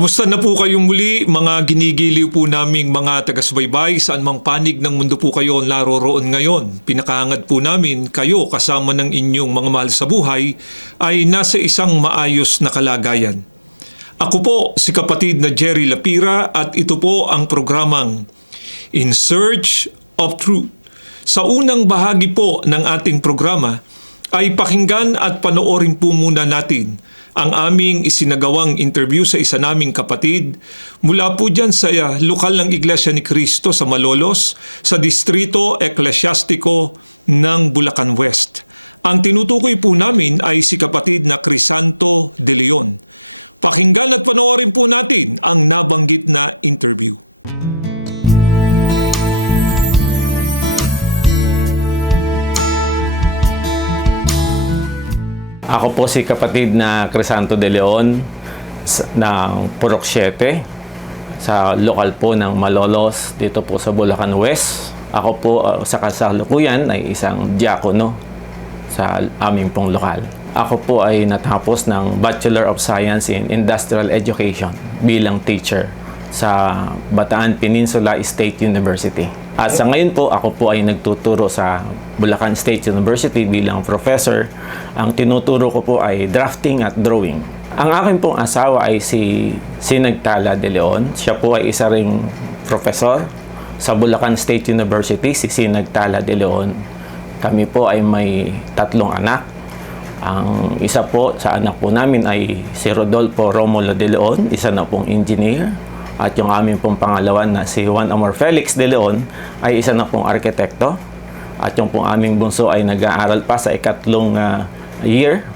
Kamusta na po kayong muli, mga ginigiliw po naming mga taga-subaybay, saan mang panig ng mundo po kayo naroroon ngayon. Pinakahangad po namin kayo kasama ng inyong mga mahal sa buhay ay nasa isang maayos na kalagayan. Ako po si kapatid na Jerry Lapira at ito po ang programang In Search of Truth. Sa unang bahagi po ng ating programa ay pakinggan at panoorin po muna natin ang aming isinagawang interview sa isa naming kapatid mula po dyan sa lokal ng Iglesia ni Cristo sa Malolos sa Distrito Eclesiastico ng Bulacan West. Ang tinutukoy po namin ay si kapatid na Crisanto de Leon. Pakinggan at panoorin po natin ang nabanggit na interview. Ako po si kapatid na Crisanto de Leon ng Purok 7 sa lokal po ng Malolos dito po sa Bulacan West. Ako po sa kasalukuyan ay isang diakono sa aming pong lokal. Ako po ay natapos ng Bachelor of Science in Industrial Education bilang teacher sa Bataan Peninsula State University. At sa ngayon po, ako po ay nagtuturo sa Bulacan State University bilang professor. Ang tinuturo ko po ay drafting at drawing. Ang akin pong asawa ay si Sinagtala de Leon. Siya po ay isa ring professor sa Bulacan State University, si Sinagtala de Leon. Kami po ay may 3 anak. Ang isa po sa anak po namin ay si Rodolfo Romulo de Leon, isa na pong engineer. At yung aming pong pangalawa na si Juan Amor Felix de Leon ay isa na pong arkitekto. At yung pong aming bunso ay nag-aaral pa sa ikatlong year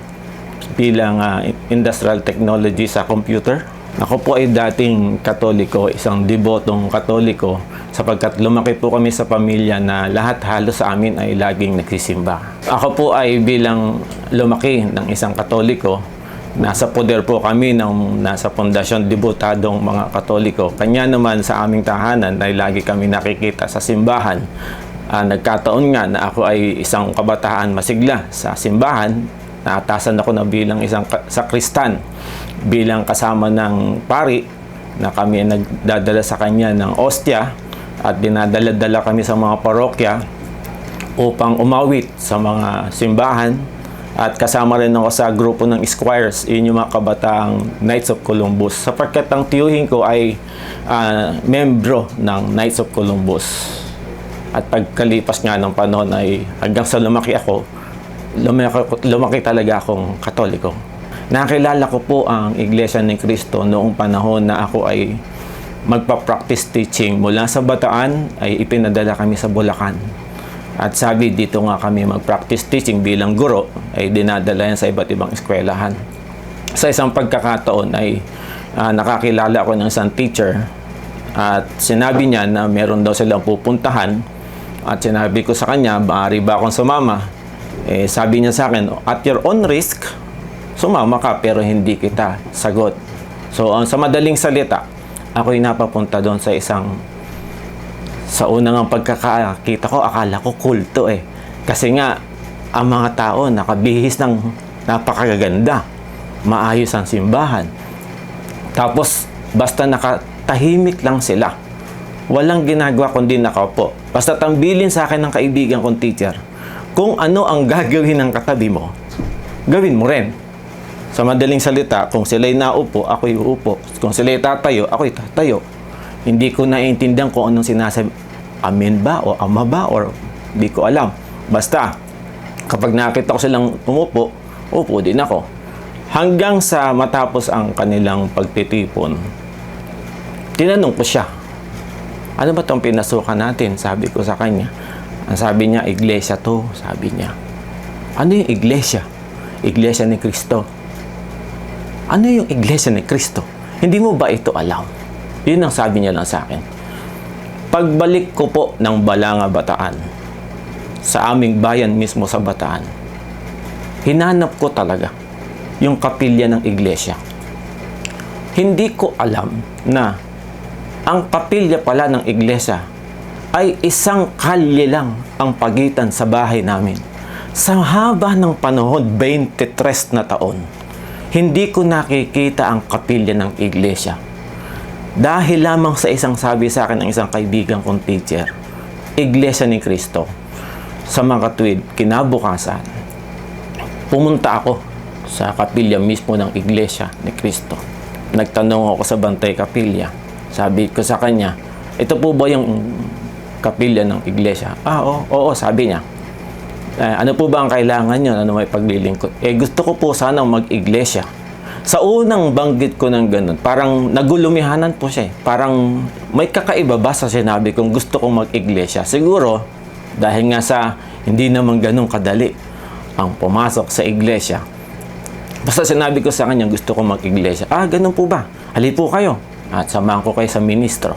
bilang industrial technology sa computer. Ako po ay dating Katoliko, isang debotong Katoliko sapagkat lumaki po kami sa pamilya na lahat halos sa amin ay laging nagsisimba. Ako po ay bilang lumaki ng isang Katoliko, nasa poder po kami ng nasa pundasyon debutadong mga Katoliko. Kanya naman sa aming tahanan ay lagi kami nakikita sa simbahan. Nagkataon nga na ako ay isang kabataan masigla sa simbahan. Naatasan ako na bilang isang sakristan, bilang kasama ng pari na kami ay nagdadala sa kanya ng ostya at dinadala-dala kami sa mga parokya upang umawit sa mga simbahan. At kasama rin ako sa grupo ng Esquires, yun yung mga kabataang Knights of Columbus. Sapagkat ang tiyuhin ko ay membro ng Knights of Columbus. At pagkalipas nga ng panahon ay hanggang sa lumaki ako, lumaki talaga akong Katoliko. Nakilala ko po ang Iglesia ni Cristo noong panahon na ako ay magpa-practice teaching mula sa Bataan ay ipinadala kami sa Bulacan. At sabi dito nga kami mag-practice teaching bilang guro ay dinadala yan sa iba't ibang eskwelahan. Sa isang pagkakataon ay nakakilala ako ng isang teacher at sinabi niya na meron daw silang pupuntahan at sinabi ko sa kanya, maaari ba akong sumama? Sabi niya sa akin, at your own risk, sumama ka pero hindi kita sagot. So sa madaling salita, ako'y napapunta doon sa unang pagkakakita ko, akala ko kulto Kasi nga, ang mga tao nakabihis ng napakaganda. Maayos ang simbahan. Tapos, basta nakatahimik lang sila. Walang ginagawa kundi nakaupo. Basta tambilin sa akin ng kaibigan kong teacher, kung ano ang gagawin ng katabi mo, gawin mo rin. Sa madaling salita, kung sila'y naupo, ako'y uupo. Kung sila'y tatayo, ako'y tatayo. Hindi ko naiintindihan kung anong sinasabi. Amen ba? O ama ba? Or di ko alam. Basta, kapag nakita ko silang umupo, upo din ako. Hanggang sa matapos ang kanilang pagtitipon, tinanong ko siya, ano ba itong pinasukan natin? Sabi ko sa kanya. Ang sabi niya, iglesia to. Sabi niya. Ano yung iglesia? Iglesia ni Cristo. Ano yung iglesia ni Cristo? Hindi mo ba ito alam? Yun ang sabi niya lang sa akin. Pagbalik ko po ng Balanga, Bataan, sa aming bayan mismo sa Bataan, hinanap ko talaga yung kapilya ng iglesia. Hindi ko alam na ang kapilya pala ng iglesia ay isang kalye lang ang pagitan sa bahay namin. Sa haba ng panahon, 23 na taon, hindi ko nakikita ang kapilya ng iglesia. Dahil lamang sa isang sabi sa akin ng isang kaibigan kong teacher, Iglesia ni Cristo. Sa mga katuwid, kinabukasan, pumunta ako sa kapilya mismo ng Iglesia ni Cristo. Nagtanong ako sa bantay kapilya. Sabi ko sa kanya, ito po ba yung kapilya ng Iglesia? Oo, sabi niya. Ano po ba ang kailangan nyo? Ano may paglilingkod? Gusto ko po sanang mag-iglesia. Sa unang banggit ko ng ganun, parang nagulumihanan po siya. Parang may kakaiba ba sa sinabi kong gusto kong mag-iglesia? Siguro, dahil nga sa hindi naman ganun kadali ang pumasok sa iglesia. Basta sinabi ko sa kanya, gusto kong mag-iglesia. Ganun po ba? Hali po kayo. At samahan ko kayo sa ministro.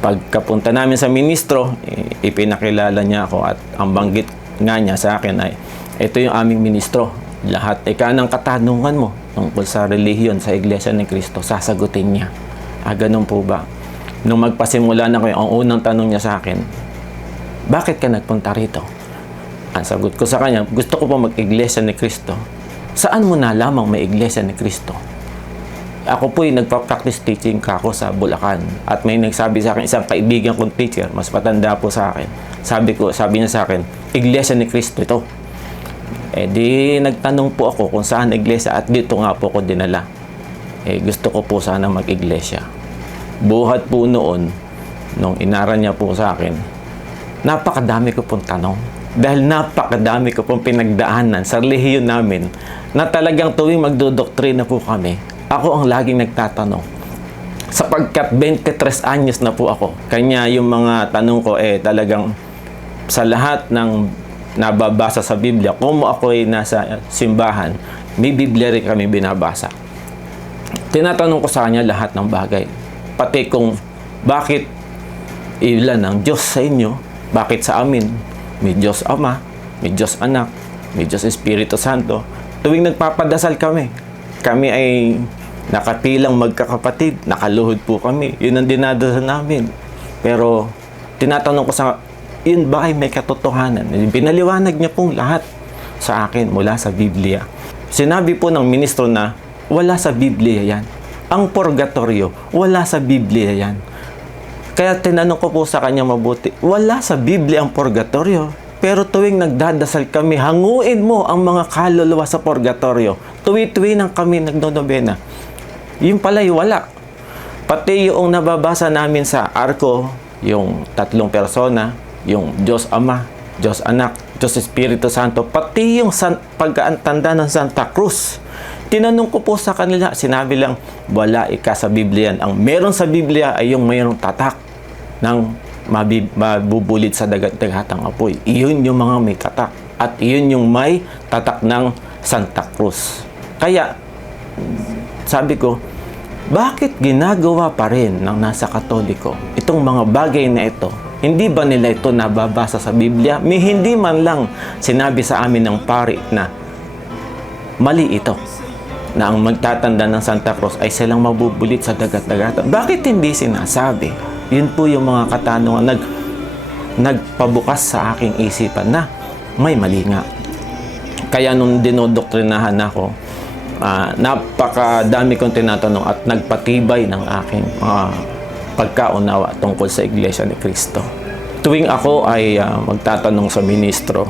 Pagkapunta namin sa ministro, ipinakilala niya ako at ang banggit nga niya sa akin ay, ito yung aming ministro. Lahat ng katanungan mo tungkol sa relihiyon sa Iglesia ni Cristo, sasagutin niya. Ganun po ba? Nung magpasimula na kayo, ang unang tanong niya sa akin, bakit ka nagpunta rito? Ang sagot ko sa kanya, gusto ko pa mag-Iglesia ni Cristo. Saan mo na lamang may Iglesia ni Cristo? Ako po'y nagpa-practice teaching ako sa Bulacan. At may nagsabi sa akin, isang kaibigan kong teacher, mas patanda po sa akin. Sabi niya sa akin, Iglesia ni Cristo ito. Di nagtanong po ako kung saan iglesia at dito nga po ko dinala. Gusto ko po sana mag-iglesia. Buhat po noon, nung inaral niya po sa akin, napakadami ko pong tanong. Dahil napakadami ko pong pinagdaanan sa relihiyon namin na talagang tuwing magdodoktrina po kami, ako ang laging nagtatanong. Sapagkat 23 anyos na po ako. Kanya yung mga tanong ko talagang sa lahat ng nababasa sa Biblia, kung ako'y nasa simbahan, may Biblia rin kami binabasa. Tinatanong ko sa kanya lahat ng bagay. Pati kung bakit ilan ang Diyos sa inyo, bakit sa amin may Diyos Ama, may Diyos Anak, may Diyos Espiritu Santo. Tuwing nagpapadasal kami ay nakapilang magkakapatid, nakaluhod po kami. Yun ang dinadasal namin. Pero tinatanong ko sa yun ba ay may katotohanan? Pinaliwanag niya pong lahat sa akin mula sa Biblia. Sinabi po ng ministro na wala sa Biblia yan. Ang purgatorio, wala sa Biblia yan. Kaya tinanong ko po sa kanya mabuti, wala sa Biblia ang purgatorio. Pero tuwing nagdadasal kami, hanguin mo ang mga kaluluwa sa purgatorio. Tuwi-tuwi nang kami nagdodobena. Yung pala'y wala. Pati yung nababasa namin sa arko, yung 3 persona, yung Diyos Ama, Diyos Anak, Diyos Espiritu Santo, pati yung pagkaantanda ng Santa Cruz. Tinanong ko po sa kanila, sinabi lang, wala sa Biblia yan. Ang meron sa Biblia ay yung mayroong tatak ng mabubulid sa dagat-dagatang apoy. Iyon yung mga may tatak. At iyon yung may tatak ng Santa Cruz. Kaya, sabi ko, bakit ginagawa pa rin ng nasa Katoliko itong mga bagay na ito? Hindi ba nila ito nababasa sa Biblia? May hindi man lang sinabi sa amin ng pari na mali ito. Na ang magtatanda ng Santa Cruz ay silang mabubulit sa dagat-dagatan. Bakit hindi sinasabi? Yun po yung mga katanungan nagpabukas sa aking isipan na may mali nga. Kaya nung dinodoktrinahan ako, napakadami kong tinatanong at nagpatibay ng aking pagkaunawa tungkol sa Iglesia ni Cristo. Tuwing ako ay magtatanong sa ministro,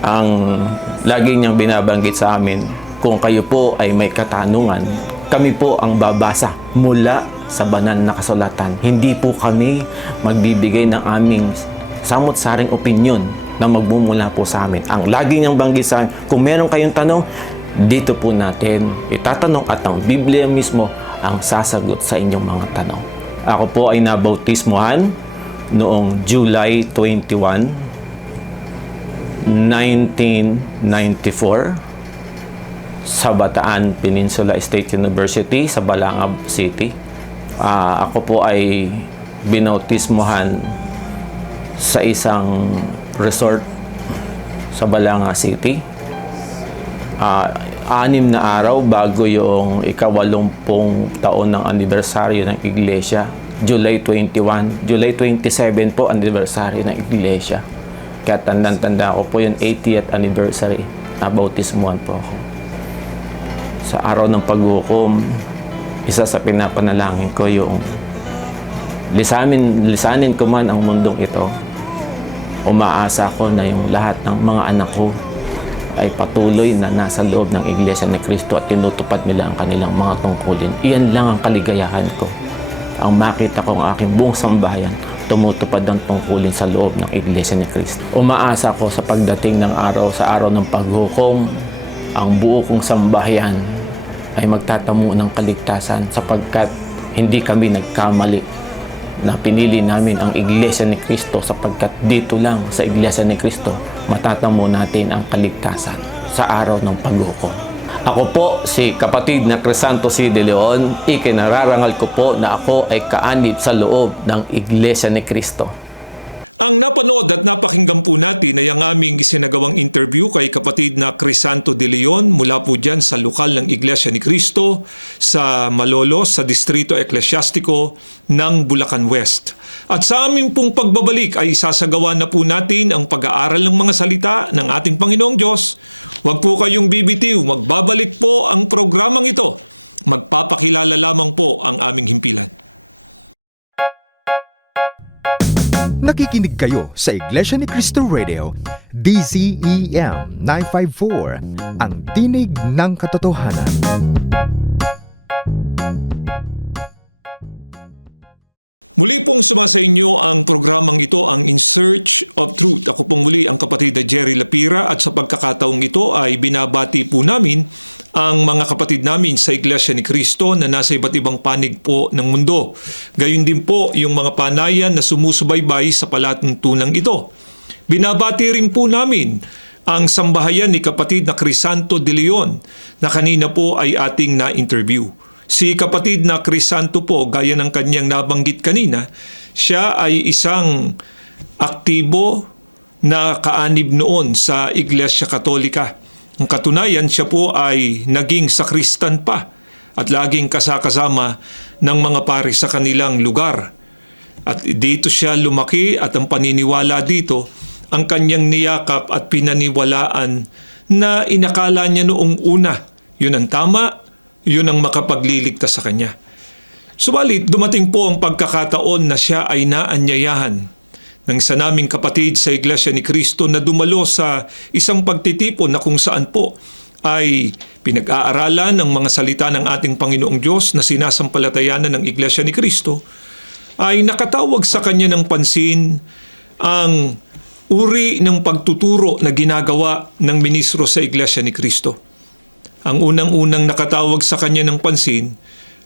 ang lagi niyang binabanggit sa amin, kung kayo po ay may katanungan, kami po ang babasa mula sa banal na kasulatan. Hindi po kami magbibigay ng aming samot-saring opinyon na magmumula po sa amin. Ang lagi niyang banggit sa amin, kung meron kayong tanong, dito po natin itatanong at ang Biblia mismo ang sasagot sa inyong mga tanong. Ako po ay nabautismuhan noong July 21, 1994 sa Bataan Peninsula State University sa Balangab City. Ako po ay binautismuhan sa isang resort sa Balanga City. 6 na araw bago yung ika-80 taon ng anibersaryo ng Iglesia. July 21, July 27 po anibersaryo ng Iglesia. Kaya tandang-tanda ko po yung 80th anniversary na bautismuhan po ako. Sa araw ng paghukom, Isa sa pinapanalangin ko yung lisanin ko man ang mundong ito. Umaasa ko na yung lahat ng mga anak ko ay patuloy na nasa loob ng Iglesia ni Cristo at tinutupad nila ang kanilang mga tungkulin. Iyan lang ang kaligayahan ko. Ang makita ko ang aking buong sambahayan, tumutupad ang tungkulin sa loob ng Iglesia ni Cristo. Umaasa ko sa pagdating ng araw, sa araw ng paghukom, ang buo kong sambahayan ay magtatamo ng kaligtasan sapagkat hindi kami nagkamali na pinili namin ang Iglesia ni Cristo sapagkat dito lang sa Iglesia ni Cristo matatamo natin ang kaligtasan sa araw ng paghukom. Ako po si kapatid na Crisanto C. De Leon, ikinararangal ko po na ako ay kaanib sa loob ng Iglesia ni Cristo. Ang napanood at napakinggan po natin ay ang aming isinagawang interview kay kapatid na Crisanto De Leon mula po dyan sa lokal ng Iglesia ni Cristo sa Malolos, sa Distrito Eclesiastico ng Bulacan West. At sa aming pong pagbabalik ay sasagawa na po natin ang pag-aaral ng mga salita ng ating Panginoong Diyos. Huwag po kayong bibitiw, magbabalik po ang programang ito. Magpapakilala lamang po ang aming himpilan. Nakikinig kayo sa Iglesia ni Cristo Radio, DZEM 954, ang tinig ng katotohanan. Muli pong sumasa inyo ang programang ito, ang In Search of Truth. Ako pong muli ang kapatid na Jerry Lapira at sa pagkakataong ito ay binabati po namin ang mga kapatid namin sa Iglesia ni Cristo na nasa iba't ibang panig po ng mundo. Gayon din po yung mga panayan na sumusubaybay sa palatuntunang ito. Binabati rin po namin ang sambahayan ni kapatid na Crisanto De Leon na kanina po ay ating na-interview. Si kapatid na Crisanto po, gaya ng kanyang nabanggit kanina, siya ay isang aktibo na kaanib noon sa Iglesia Katolika. Ang katunayan, siya po ay naging sakristan pa at laging kasakasama ng mga pari sa kanilang lugar. At dito siya lumaki at ang paniniwala dito, ang kanyang niyakap at pinaniwalaan na inakala niya noong una. Yun ang tama, yun ang makapagliligtas sa kanya. Subalit, dumating po ang pagkakataon na siya ay naanyayahan ng isa naming kapatid sa Iglesia ni Cristo na dumalo sa isang pagtitipon na kung saan po ay pinag-aaralan ng mga salita ng ating Panginoong Diyos na sinasampalatayanan ng Iglesia ni Cristo, ay nakatawag sa kanya ng pansin ang uri ng pagtuturo na ginagawa ng ministro sa Iglesia ni Cristo. Ang unang-unang nakatawag sa kanya ng pansin,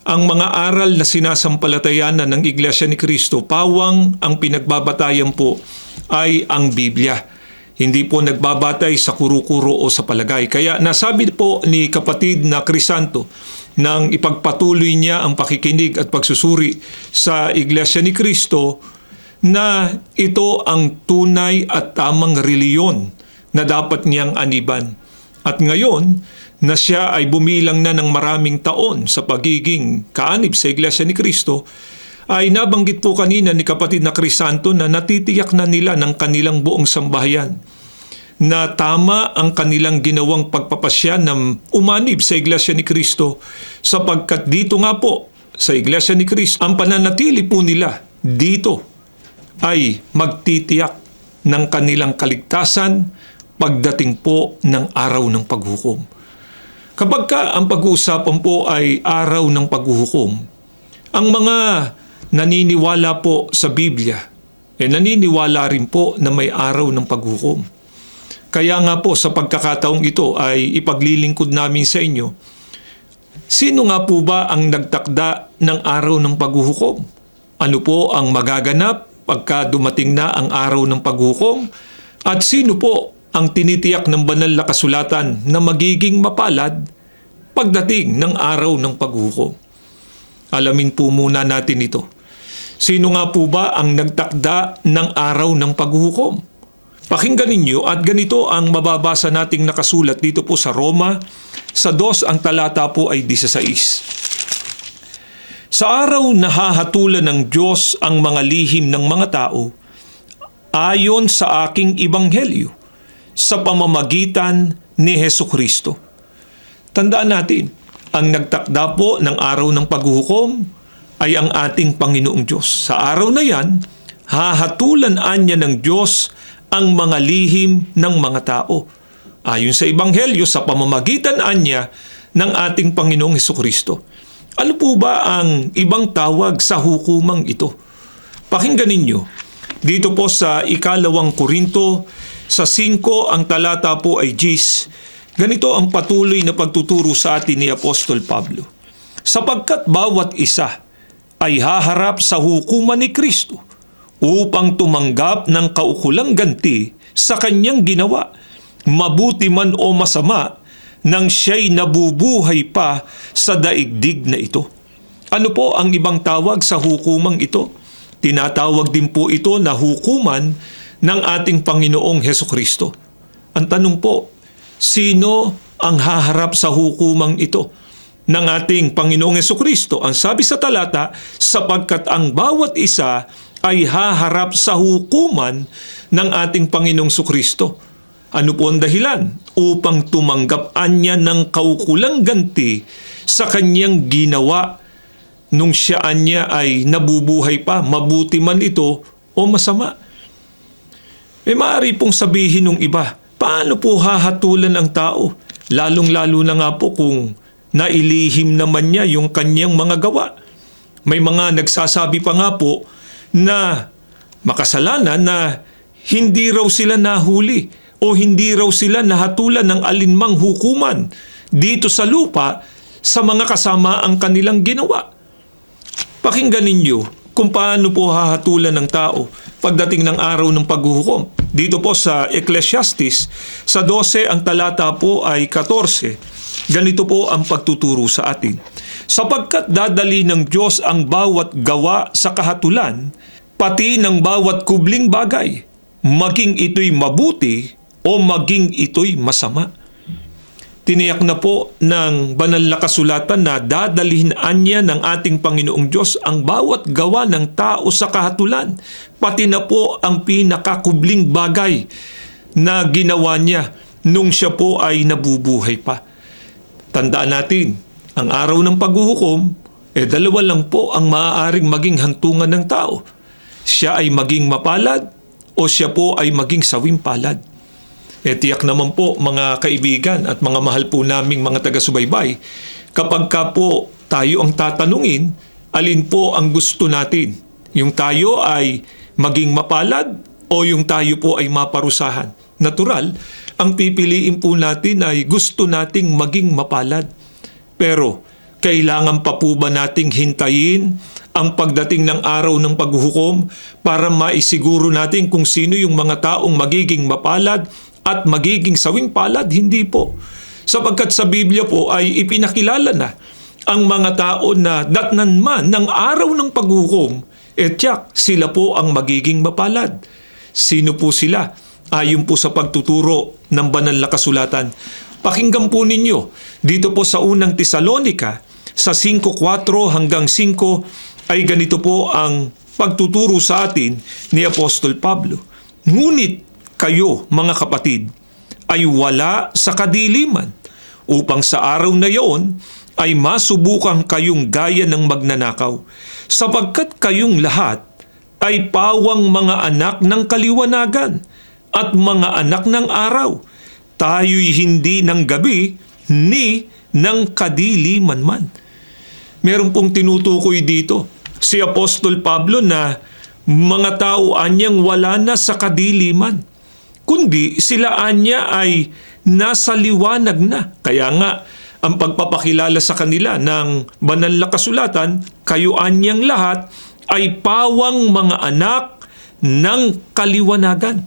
ang mga aral na sinasampalatayanan ng Iglesia ni Cristo, pawang ang pinagbabatayan po ay ang Biblia. Hindi po nagbabatay sa kuro-kuro o sa palagay. Kaya nasabi po ni kapatid na Crisanto nang ipagpatuloy niya ang pakikinig at pagsusuri sa Iglesia ni Cristo na ito ang tunay at tamang reliyon na dapat niyang aniban. At ngayon, na siya ay bumilang na ng maraming taon sa pagiging kaanib sa Iglesia ni Cristo, ay nabanggit po kanina ni kapatid na Crisanto na natitiyak na nila ng kanilang buong sambahayan na tama ang kanilang ginawang pagpapasya ng umanib sa Iglesia ni Cristo sapagkat dito nga po sa Iglesia ni Cristo, ang pananatili po nila dito ay magtitiyak ng kanilang kaligtasan pagdating po ng araw ng paghukom. Kapag ang pag-uusapan po ay araw ng paghuhukom, ang mga naniniwala po sa Biblia, naniniwala rin po na may araw ng paghuhukom. Kaya nga po sa pagkakataong ito ay ipaglilingkod namin sa inyo, sino nga po ba ang nagtakda ng araw ng paghuhukom? Ano po ang magaganap pagka dumating na ang araw ng paghuhukom? At sino po ang tinitiyak ng banal na kasulatan na magiging mapalad pagdating ng araw ng paghukom? Alamin po muna natin ito. Sino nga po ba ang nagtakda ng araw ng paghukom? Pakinggan ninyo at ganito ang mababasa nating nakasulat dito po sa Roma, sa 2 ang talata po ay 16. Sa araw na hahatulan ng Diyos ang mga lihim ng mga tao, ayon sa aking ebanghelyo, sa pamamagitan ni Hesukristo. Tandaan natin, Ang nagtakda po ng araw ng paghuhukom ay ang ating Panginoong Diyos. Sa araw na yan, hahatulan anya ng Diyos ang mga lihim ng mga tao. Ayon sa Ebanghelyo, sa pamamagitan anya ng ating Panginoong Hesukristo. Ano po ba ang ibang tawag sa hukumang ito? Pakinggan ninyo. Dito po sa 2 Korinto, sa 5 ang talata po ay 10. Ganito ang patuloy na pagtuturo sa atin ni Apostol Pablo. Sapagkat bawat isa ay haharap sa hukuman ni Kristo upang tumanggap ng kaukulang ganti sa kanyang ginawa, mabuti man o masama, nang siya'y nabubuhay pa sa daigdig na ito. Ano po ang ibang tawag sa hukumang ito? Tinatawag din po ito na hukuman ng ating Panginoong Hesukristo. Ang tanong po, sino ang haharap sa hukumang ito ng ating Panginoong Hesukristo? Ang sabi sa talata, sapagkat ang bawat isa ay haharap sa hukuman ng ating Panginoong Hesukristo. Ano po ang dahilan? Upang tumanggap anya ng kaukulang ganti sa kanyang ginawa nung siya anya ay nabubuhay pa, mabuti man ito o masama. Maaari pong sabihin ng iba, paano po hahatulan ang tao? Lalong-lalo na nga po kung nailihim naman niya yung kanyang mga gawa. May mga nagsasabi pa nga po na makasalanan na hindi raw sila nahuli o hindi raw sila nahatulan ng alinmang hukuman dito sa lupa sa mga kasama ang kanilang ginawa. Pakinggan ninyo kung paano po hahatulan ng tao pagdating ng araw ng paghuhukom. Dito po sa Ecclesiastes, sa 12 ang talata po ay 14. Ganito po ang pagtuturo sa atin. Sapagkat dadali ng Diyos ang bawat gawa sa kahatulan, pati ng bawat kubling bagay, maging ito'y mabuti o maging ito'y masama. Tiniyak na po ng banal na kasulatan na dadalhin anya ng ating Panginoong Diyos ang bawat gawa ng tao sa kahatulan, pati na po ang pinakakubling bagay na ginawa niya nung siya po ay nabubuhay pa. Tandaan natin, ang araw ng paghuhukom, dalawa lang po ang maaaring maging hantungan ng tao. Siya ay maging mapalad o siya po ay maging sawing palad. Tiyak naman po mga kaibigan at mga mahal po naming mga taga-subaybay, kapag ka po tayo ang tatanungin, alin po ang gusto natin? Yung tayo ay maging mapalad o yung tayo po ay maparusahan? Natural, ang pipiliin po natin ay gusto nating maging mapalad. Pero kailangan pa po ba nating hintayin ang pagdating ng araw ng paghuhukom para maisiguro natin kung sino yung mga taong magiging mapalad at magiging sawing palad? Hindi po. Sapagkat sa Biblia po ay ipinakilala na ang mga tao na datnan man ng araw ng paghuhukom, tiyak sila po ang magiging mapalad. Sino po sila? Ayon po sa pagtuturo ng banal na kasulatan. Pakinggan po ninyo, dito po sa unang Tesalonica, sa 5:4 hanggang 5, ay ganito po ang pagtuturo sa atin ni Apostol Pablo. Ngunit kayo, mga kapatid, ay wala sa kadiliman, upang sa araw na iyon ay masubukang kayong gaya ng magnanakaw, sapagkat kayong lahat ay pawang mga anak ng kaliwanagan at mga anak ng araw. Tayo'y hindi ng gabi ni ng kadiliman man. Meron pong tinutukoy dito si Apostol Pablo na mga tao anyang wala na sa kadiliman, kundi sila anya ay nasa liwanag na. Kaya nga, ang pagpapakilala sa kanila ng banal na kasulatan, kayo anyang lahat ay pawang mga anak ng kaliwanagan.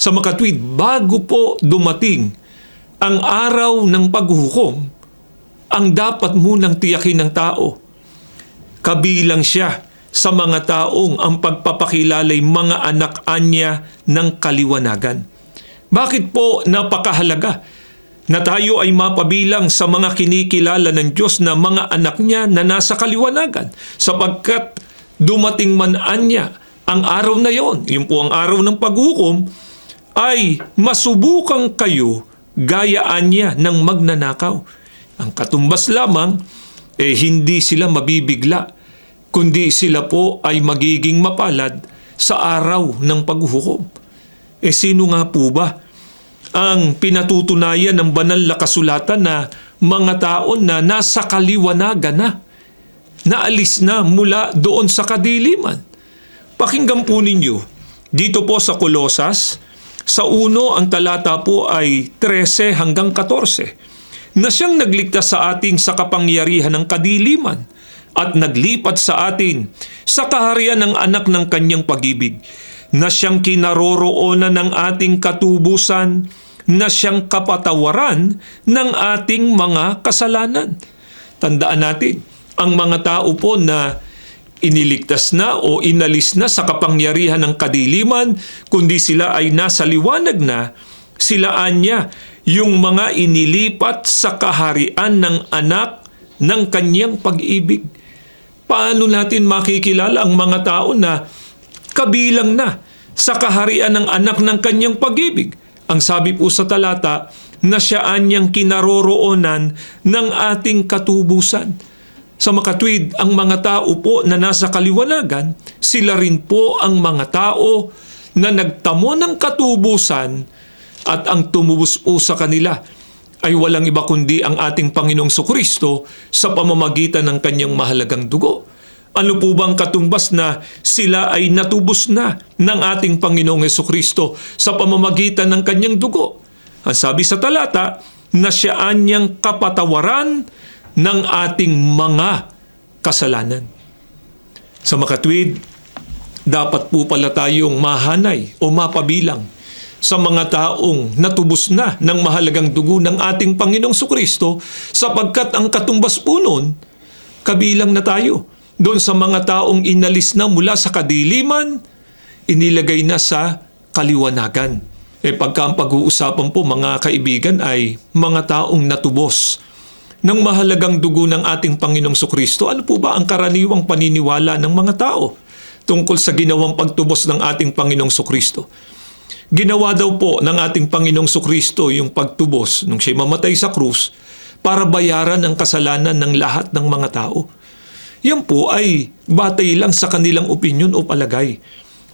Sa makatwid, bago po dumating ang araw ng paghuhukom, ang dapat munang tiyakin ng tao, kabilang siya sa mga taong ang pagpapakilala ay mga anak anya ng kaliwanagan. Bakit po napakahalaga na tayo ay mapabilang sa mga kinikilala ng Diyos na mga anak niya na nasa kaliwanagan? Sapagkat dumating man anya ang araw na yon, yun po ang araw ng paghukom, ay masubukan kayo gayaan niya ng magnanakaw. Ang katumbas lamang, hindi sila mabibigla, kundi sila po ay magiging mapalad sa araw ng paghuhukom. Sino nga po ba ang pinatutunayan ng banal na kasulatan na mga tao na nasa kaliwanagan na, naalis na mula doon sa kadiliman? Pakinggan po ninyo, dito po sa Kolosas, sa 1 ang talata po ay 13 hanggang 14, na siyang nagligtas sa atin sa kapangyarihan ng kadiliman at naglipat sa atin sa kaharian ng anak ng kanyang pag-ibig, na siyang kinaroroonan ng ating katubusan, na siyang kapatawaran ng ating mga kasalanan. Tandaan natin, ang mga tao po na iniligtas na o inalis na sa kapangyarihan ng kadiliman, kundi sila ay nasa liwanag na, sila anya yung mga inilipat sa kaharian ng anak ng kanyang pag-ibig. Paano natin makikilala ang mga tao na kabilang na sa kaharian ng anak ng kanyang pag-ibig? Ang sabi po sa talata, na siya anyang kinaroroonan ng ating katubusan. Sa makatwid, ang mga tao po na nasa kaliwanagan, sila rin po ang mga tao na nagtamo ng katubusan, at ang tumubos po sa kanila ay walang iba kundi ang ating Panginoong Jesucristo sa pamamagitan ng kanyang mahalagang dugo. Ano po bang katumbas na sila ay natubos na ng ating Panginoong Jesucristo sa pamamagitan ng kanyang dugo? Ang sabi sa talata, na siya anyang kapatawaran ng ating mga kasalanan. Sa makatwid, dapat po pala tayong mahanay o mapabilang sa mga taong natubos na ng mahalagang dugo ng ating Panginoong Jesucristo, sapagkat ang katumbas po nun, kabilang na tayo doon sa mga taong inalis na mula sa kadiliman, inilagay na sa kaliwanagan. Pagka ang pag-uusapan po mga kaibigan ay mga taong natubos ng mahalagang dugo ng ating Panginoong Jesucristo, ano po ba ang karaniwang paniniwala ng mga tao tungkol sa ginawang pagtubos ng ating Panginoong Jesucristo? Ginawa daw po ng ating Panginoong Jesucristo yung pagtubos nung siya mamatay sa krus para bayaran ang kasalanan ng lahat ng mga tao. Yan po ay batay lang sa kanilang opinyon o palagay.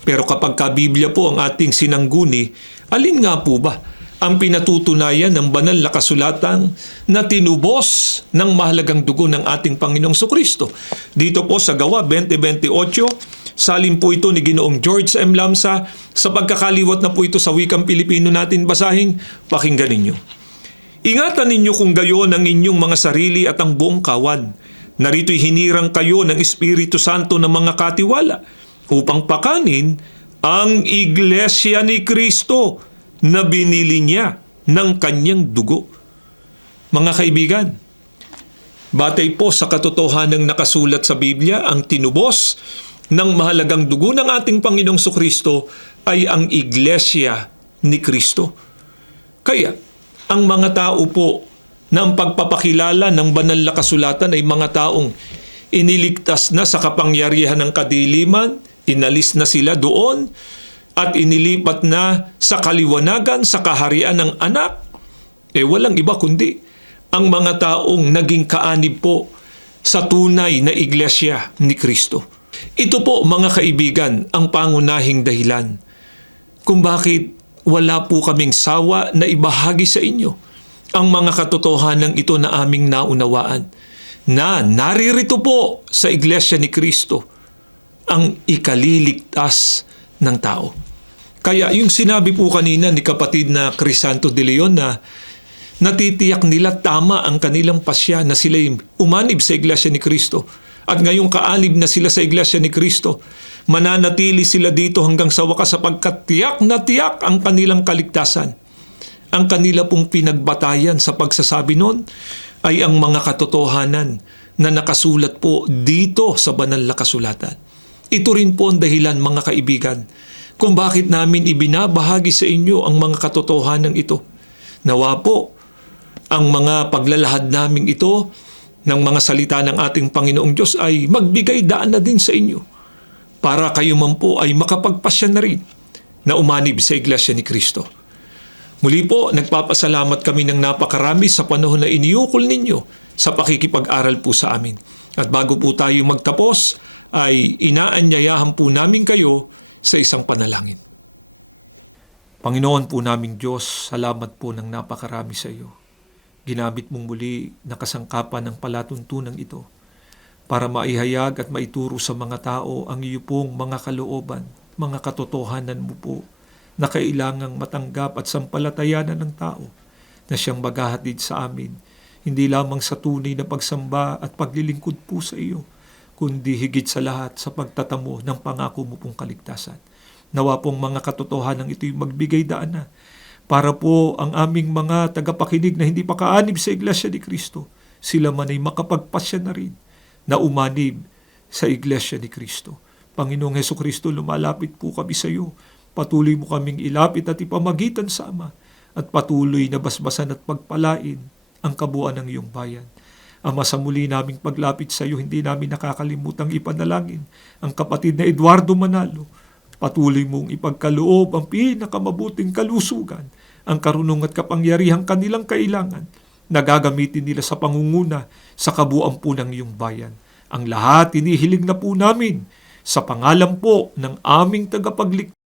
Pero kapag ka-Biblia po ang ating sinangguni, alin nga po ba ang pinatutunayan ng banal na kasulatan na tinubos ng mahalagang dugo ng ating Panginoong Jesucristo? Dito po sa Gawa 20:28, salin po ito ni Ginoong George M. Lamsa. Sa pagkakaliwat na po ito sa wikang Pilipino natin basahin, pakinggan ninyo. Ingatan ninyo kung gayon ang inyong mga sarili at ang buong kawan. Narito'y hinirang kayo ng Espiritu Santo ng mga katiwala upang pakanin ang Iglesia ni Kristo na binili niya ng kanyang dugo. Mga kaibigan, batay po sa katotohanang nakasulat sa Biblia, ang tinubos ng mahalagang dugo ng ating Panginoong Jesucristo ay ang Iglesia ni Kristo. Kaya, ang mga tao po na ang pagpapakilala ng banal na kasulatan ay mga taong iniligtas na sa kapangyarihan ng kadiliman, inalis na sila doon, at inilipat na sa kaliwanagan, sa kaharian ng anak, walang iba kundi ang mga taong naging kaanib po sa tunay na Iglesia ni Kristo. Ito po mga kaibigan ang pangunahing dahilan kung bakit wala po kaming sawa na ibahagi sa inyo ang mga katotohanan ito na aming naunawaan, na naririto po sa Iglesia ni Kristo ang ikaliligtas ng tao. Kaya yung sinabi po kanina ni kapatid na Crisanto de Leon na natitiyak nila tama ang kanilang pasya na sila'y umanib sa Iglesia ni Kristo, at ngayong kaanib na sila sa Iglesia ni Kristo, mananatili sila dito hanggang sa wakas sapagkat tiyak na tiyak ang kanilang kaligtasan. Ang kanila pong pinagbatayan sa pagsasabi nun ay ang mga katotohanan na nakasulat po dito sa banal na kasulatan. Ito rin po ang dahilan mga kaibigan kung bakit namin ibinabahagi sa inyo ang mga katotohanan ito. Nawa po ang mga paglalahad naming ito ng mga salita ng ating Panginoong Diyos ay magbigay daan na din sa inyo para kayo man po ay makapagpasya na rin na umanib sa Iglesia ni Kristo. Muli po, nagpapasalamat kami ng napakarami sa panahon na iniukol ninyo sa pakikipag-aral po sa amin. At bago po tayo magtapos, ay inaanyayahan po namin kayo sa isang panalangin. Panginoon po naming Diyos, salamat po ng napakarami sa iyo. Ginamit mong muli na kasangkapan ng palatuntunan ito para maihayag at maituro sa mga tao ang iyo pong mga kalooban, mga katotohanan mo po na kailangang matanggap at sampalatayanan ng tao na siyang maghahatid sa amin, hindi lamang sa tunay na pagsamba at paglilingkod po sa iyo, kundi higit sa lahat sa pagtatamo ng pangako mo pong kaligtasan. Nawa pong mga katotohanan ito'y magbigay daan na para po ang aming mga tagapakinig na hindi pa kaanib sa Iglesia ni Cristo, sila man ay makapagpasya na rin na umanib sa Iglesia ni Cristo. Panginoong Hesukristo, lumalapit po kami sa iyo. Patuloy mo kaming ilapit at ipamagitan sa Ama at patuloy na basbasan at pagpalain ang kabuuan ng iyong bayan. Ama, sa muli naming paglapit sa iyo, hindi namin nakakalimutang ipanalangin ang kapatid na Eduardo Manalo. Patuloy mong ipagkaloob ang pinakamabuting kalusugan, ang karunong at kapangyarihang kanilang kailangan na gagamitin nila sa pangunguna sa kabuuan po ng iyong bayan. Ang lahat inihiling na po namin sa pangalan po ng aming tagapagligtas